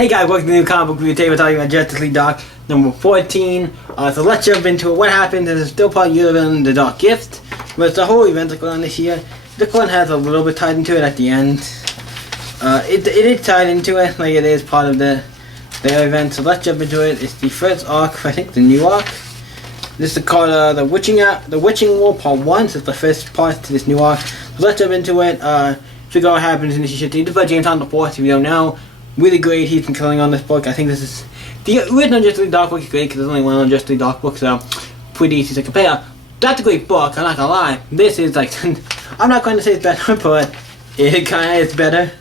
Hey guys, welcome to the new comic book review. Today we're talking about Justice League Dark number 14. So let's jump into it. What happened is it's still part of Univillain The Dark Gift, but it's the whole event that's going on this year. This one has a little bit tied into it at the end. It is tied into it, like it is part of the event. So let's jump into it. It's the first arc, I think the new arc. This is called the Witching War Part 1. So it's the first part to this new arc. So let's jump into it. Figure out what happens in this shit. This is by James Tynion IV, if you don't know. Really great, he's been killing on this book. I think this is the original Justice League Dark book is great because there's only one Justice League Dark book, so pretty easy to compare. That's a great book, I'm not gonna lie. This is like, I'm not going to say it's better, but it kinda is better.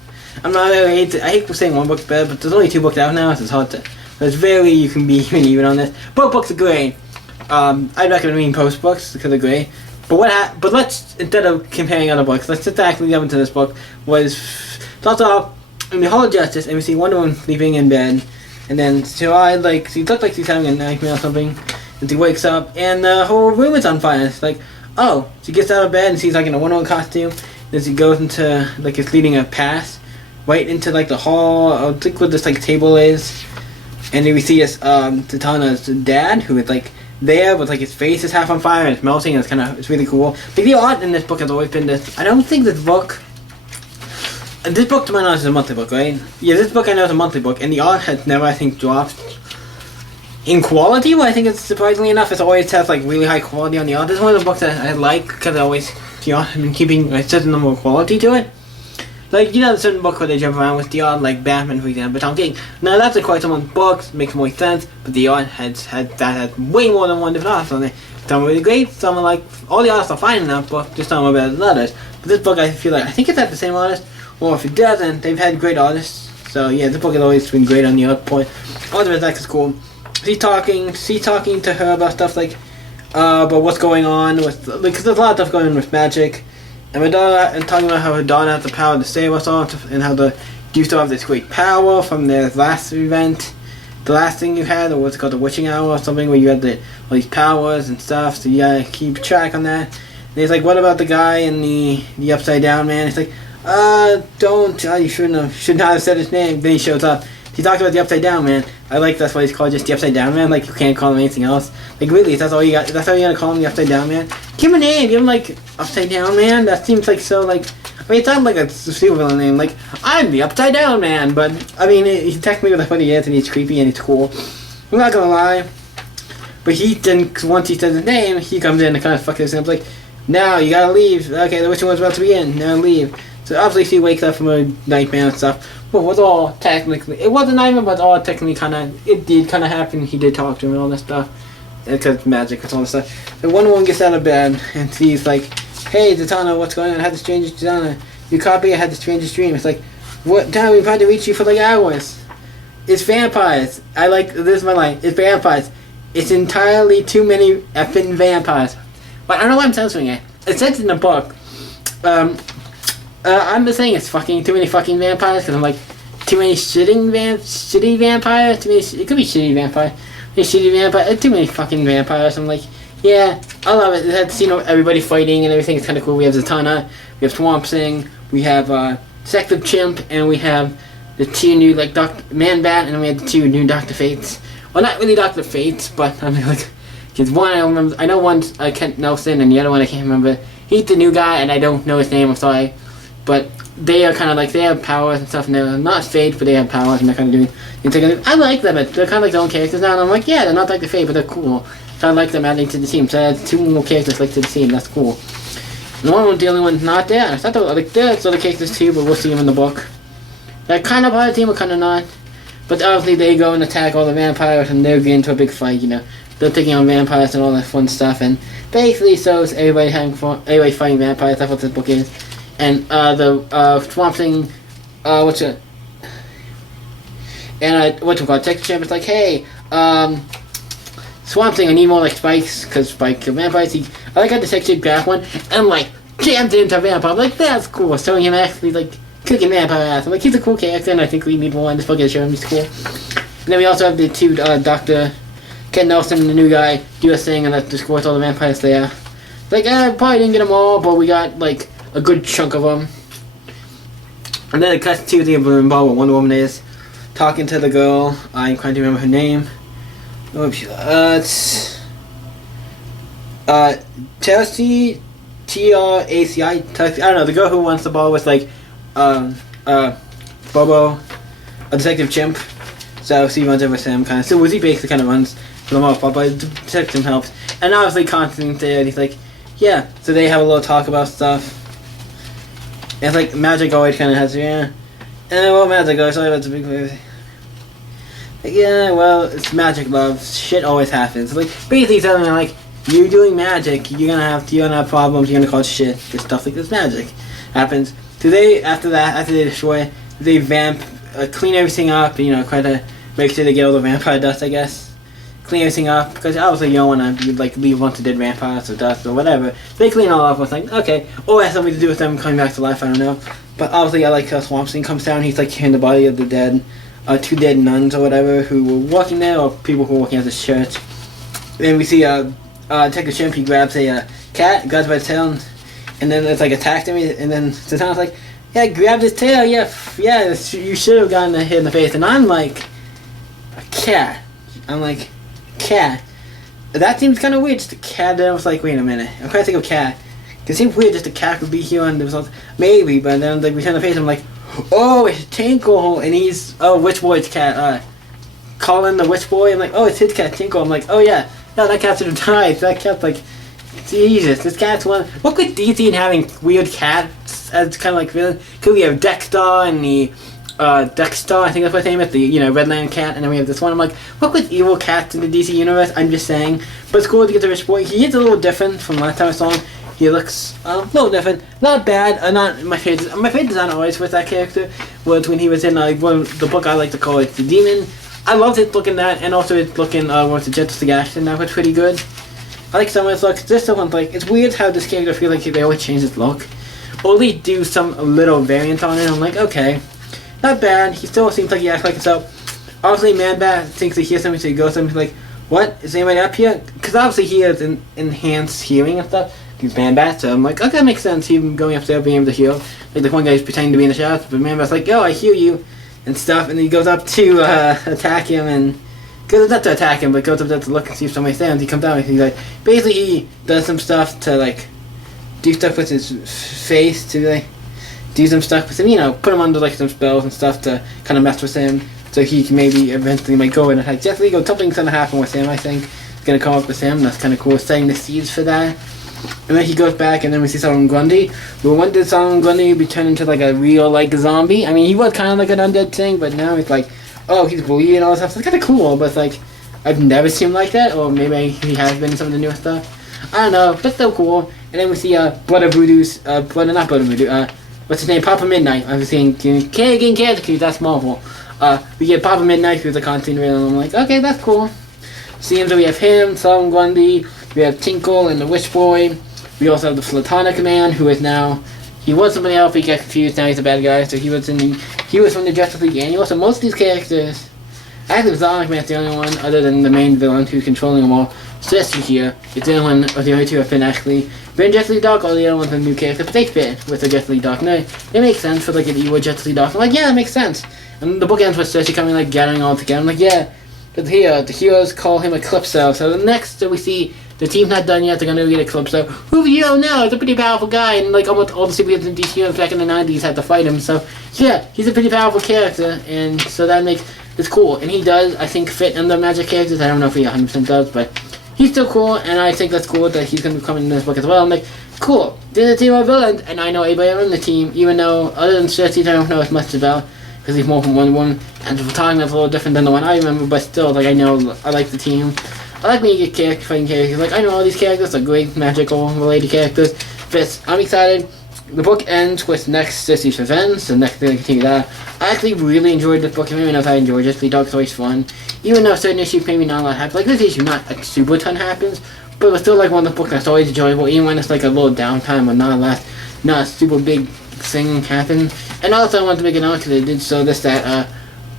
I hate saying one book's better, but there's only two books out now, so it's hard to, it's very, you can be even on this. Both books are great. I'd recommend reading post books because they're great. But let's, instead of comparing other books, let's just actually jump into this book. Starts off in the Hall of Justice, and we see Wonder Woman sleeping in bed, and then she looks like she's having a nightmare or something, and she wakes up, and the whole room is on fire. It's like, oh, she gets out of bed, and she's like in a Wonder Woman costume, then she goes into, like, it's leading a path, right into, like, the hall, I think where this, like, table is, and then we see this, Zatanna's dad, who is, like, there, with, like, his face is half on fire, and it's melting, and it's really cool. The art in this book has always been this, I don't think this book to my knowledge is a monthly book, right? Yeah, this book I know is a monthly book, and the art has never, I think, dropped in quality, but I think it's surprisingly enough, it's always has, like, really high quality on the art. This is one of the books that I like, because I always, the art has been keeping a certain number of quality to it. Like, you know, the certain book where they jump around with the art, like Batman, for example, Tom King. Now, that's like quite some books, makes more sense, but the art has way more than one different art on it. Some are really great, some are like, all the artists are fine enough, but just some are better than others. But this book, I feel like, I think it's at the same artist, or if it doesn't, they've had great artists. So yeah, this book has always been great on the art point. All the rest is cool. She's talking to her about stuff like, about what's going on with, because there's a lot of stuff going on with magic, and Madonna, and talking about how her daughter has the power to save us all, and how you still have this great power from their last event, the last thing you had, or what's called the Witching Hour or something, where you had all these powers and stuff. So you gotta keep track on that. And he's like, what about the guy in the Upside Down Man? It's like, you should not have said his name. Then he shows up. He talked about the Upside Down Man. I like that's why he's called just the Upside Down Man. Like, you can't call him anything else. Like, really, that's all you got. That's how you're gonna call him, the Upside Down Man. Give him a name. Give him like Upside Down Man. That seems like so like. I mean, it sounds like a supervillain name. Like, I'm the Upside Down Man. But I mean, he technically with what he is, and he's creepy and he's cool. I'm not gonna lie. But he then, once he says his name, he comes in and kind of fucking him. Like, now you gotta leave. Okay, the witching one's about to begin. Now leave. So obviously she wakes up from a nightmare and stuff. But it was all technically, it wasn't a nightmare, but all technically it did kind of happen. He did talk to him and all that stuff. Because magic and all that stuff. So Wonder Woman gets out of bed and she's like, hey Zatanna, what's going on? I had the strangest Zatanna. You copy, I had the strangest dream. It's like, what time we've had to reach you for like hours. It's vampires. This is my line. It's vampires. It's entirely too many effing vampires. But I don't know why I'm censoring it. It says in the book. I'm just saying it's fucking too many fucking vampires because I'm like, too many shitty vampires. It could be shitty vampire. Too many fucking vampires. I'm like, yeah, I love it. That scene of everybody fighting and everything is kind of cool. We have Zatanna, we have Swamp Thing, we have Sector Chimp, and we have the two new like Man-Bat, and then we have the two new Dr. Fates. Well, not really Dr. Fates, but I mean like, because one I don't remember. I know one's Kent Nelson, and the other one I can't remember. He's the new guy, and I don't know his name. I'm sorry. But they are kind of like, they have powers and stuff, and they're not Fate, but they have powers, and they're kind of doing, I like them, they're kind of like their own characters now, and I'm like, yeah, they're not like the Fate, but they're cool. So I like them adding to the team, so I add two more characters like to the team, that's cool. And one was the only one not there, I thought they were like, there's other characters too, but we'll see them in the book. They're kind of part of the team, but kind of not. But obviously they go and attack all the vampires, and they're getting into a big fight, you know. They're taking on vampires and all that fun stuff, and basically so is everybody having fun, everybody fighting vampires, that's what this book is. And the Swamp Thing, what's it called? Texas Champ is like, hey, Swamp Thing, I need more like spikes, because Spike killed vampires. I like how the Texas grabbed one and like jammed it into a vampire. I'm like, that's cool. Showing him actually like kicking vampire ass. I'm like, he's a cool character, and I think we need more in this book to show him he's cool. And then we also have the two Dr. Ken Nelson and the new guy do a thing and that destroys all the vampires there. Like, probably didn't get them all, but we got like a good chunk of them. And then it cuts to the involved with Wonder Woman is. talking to the girl. I'm trying to remember her name. It's Chelsea, Traci. I don't know, the girl who wants the ball with like Bobo, a detective chimp. So she runs over with him, kind of. So Woozy basically kind of runs for the most part, but the detective helps. And obviously Constantine's there, and he's like, yeah. So they have a little talk about stuff. And it's like Magic always kind of has, yeah. And well, Magic, sorry about the big movie. Like, yeah, well, it's magic, love. Shit always happens. Like, basically telling me, like, you're doing magic, you're gonna have problems, you're gonna cause shit. Just stuff like this magic happens. So they, after they destroy, they vamp, clean everything up, you know, try to make sure they get all the vampire dust, I guess. Clean everything up, because obviously you don't want to, like, leave once dead vampires or dust or whatever. They clean it all up, I was like, okay. Or it has something to do with them coming back to life, I don't know. But obviously I like how Swamp Thing comes down, he's like carrying the body of the dead. 2 dead nuns or whatever who were walking there, or people who were walking at this church. Then we see Detective Chimp, he grabs a cat, grabs by the tail, and then it's like attacked him, and then Zatanna's like, yeah, grab his tail, yeah, you should have gotten a hit in the face. And I'm like, a cat. I'm like, cat. That seems kind of weird, just a cat. Then I was like, wait a minute, I'm trying to think of cat. It seems weird just a cat would be here and there was something, maybe, but then like we turn the face, I'm like, oh, it's Tinkle, and he's, oh, Witch Boy's cat, Colin the Witch Boy. I'm like, oh, it's his cat, Tinkle. I'm like, oh yeah, no, that cat should have died. That cat's like, Jesus, this cat's one. What could DC in having weird cats as kind of like villain? Could we have Dexter and the, Dexter, I think that's what his name is, the, you know, Redland cat, and then we have this one. I'm like, what with evil cats in the DC universe? I'm just saying. But it's cool to get the Witch Boy. He is a little different from last time I saw him. He looks a little different, not bad. Not my favorite. My favorite design always with that character was when he was in the book I like to call it, The Demon. I loved his look in that, and also his look in with the Justice League Action. That was pretty good. I like some of his looks. This one's like, it's weird how this character feels like they always change his look, or at least do some little variant on it. I'm like, okay, not bad. He still seems like he acts like himself. Obviously, Man-Bat thinks he hears something, so he goes to him. He's like, what? Is anybody up here? Because obviously he has enhanced hearing and stuff. He's Man-Bat, so I'm like, okay, that makes sense. Him going up there, being able to heal. Like the one guy's pretending to be in the shadows, but Man-Bat's like, yo, I hear you, and stuff. And he goes up to attack him, and goes not to attack him, but goes up there to look and see if somebody's there. And he comes down, and he's like, basically he does some stuff to like do stuff with his face to like do some stuff with him, you know, put him under like some spells and stuff to kind of mess with him, so he can maybe eventually might go and attack Justice League. Something's gonna happen with him, I think. It's gonna come up with him. That's kind of cool. Setting the seeds for that. And then he goes back, and then we see Solomon Grundy. But when did Solomon Grundy be turned into like a real like zombie? I mean, he was kind of like an undead thing, but now he's like, oh, he's bleeding and all this stuff. So it's kind of cool, but it's like, I've never seen him like that, or maybe he has been in some of the newer stuff. I don't know, but still cool. And then we see Blood of Voodoo's, not Blood of Voodoo, what's his name? Papa Midnight. I was saying, getting character, that's Marvel. We get Papa Midnight through the content, and I'm like, okay, that's cool. Seems that we have him, Solomon Grundy. We have Tinkle and the Witch Boy. We also have the Platonic Man, who is now, he was somebody else, but he got confused, now he's a bad guy, so he was from the Justice League annual. So most of these characters, actually Platonic Man's the only one, other than the main villain who's controlling them all. Cersei here, it's the only one, or the other two have been actually, been Justice League Dark, all the other ones are new characters, but they fit with the Justice League Dark. No, they make sense for like an evil Justice League Dark. I'm like, yeah, that makes sense. And the book ends with Cersei coming, like, gathering all together. I'm like, yeah, but here, the heroes call him Eclipso. So the next we see, the team's not done yet, they're gonna get Eclipso, who you don't know, is a pretty powerful guy, and like almost all the superheroes in DC back in the 90s had to fight him, so yeah, he's a pretty powerful character, and so that makes it's cool. And he does, I think, fit in the magic characters. I don't know if he 100% does, but he's still cool, and I think that's cool that he's gonna come in this book as well. I'm like, cool, there's a team of villains, and I know everybody on the team, even though, other than Cersei, I don't know as much about, because he's more from Wonder Woman, and the Photogram's a little different than the one I remember, but still, like, I know, I like the team. I like when you get fighting characters. Like, I know all these characters are great magical related characters. But I'm excited. The book ends with next Cersei's Revenge, so next thing to continue that. I actually really enjoyed this book, even though I enjoyed it. The Dark's always fun. Even though certain issues maybe not a lot happen. Like this issue, not a super ton happens, but it was still like one of the books that's always enjoyable, even when it's like a little downtime or not a super big thing happen. And also I wanted to make a note because they did show this that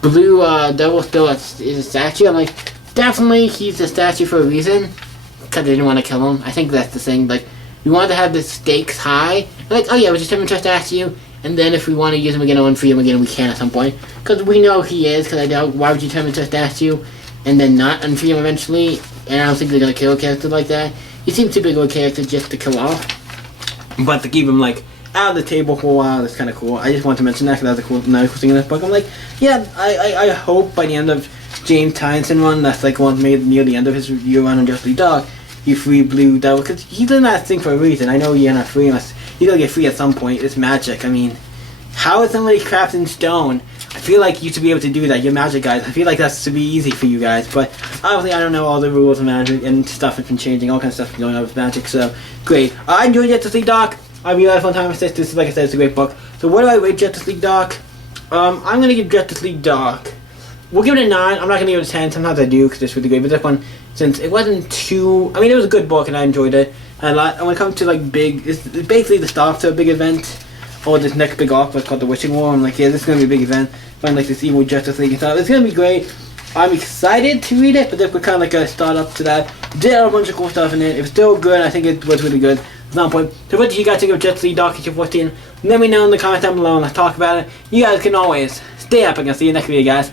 Blue Devil still is a statue. I'm like, definitely he's a statue for a reason, because they didn't want to kill him. I think that's the thing. Like, we wanted to have the stakes high. Like, oh yeah, we just have him to statue, and then if we want to use him again or unfree him again, we can at some point. Because we know he is, because I doubt, why would you turn him into a statue and then not unfree him eventually? And I don't think they're going to kill a character like that. He seems too big of a character just to kill off. But to keep him, like, out of the table for a while, that's kind of cool. I just want to mention that because that's a cool, another cool thing in this book. I'm like, yeah, I hope by the end of James Tynion run, that's like one made near the end of his year run on Justice League Dark, you free Blue Devil, because he did that thing for a reason. I know you're not free unless you're going to get free at some point. It's magic. I mean, how is somebody crafted in stone? I feel like you should be able to do that. You're magic guys. I feel like that should be easy for you guys. But obviously, I don't know all the rules of magic and stuff has been changing. All kinds of stuff going on with magic. So great. I enjoyed Justice League Dark. I really had a fun time with this. This is, like I said, it's a great book. So what do I rate Justice League Dark? I'm gonna give Justice League Dark. We'll give it a 9. I'm not gonna give it a 10. Sometimes I do because it's really great. But this one, since it wasn't too, I mean, it was a good book and I enjoyed it a lot. And when it comes to like big, it's basically the start to a big event. Or this next big arc was called the Wishing War. I'm like, yeah, this is gonna be a big event. Find like this evil Justice League and stuff. It's gonna be great. I'm excited to read it, but this was kind of like a start up to that. Did have a bunch of cool stuff in it. It was still good. I think it was really good. It's not a point. So what did you guys think of Justice League Dark issue 14? Let me know in the comments down below and let's talk about it. You guys can always stay up and I'll see you next video, guys.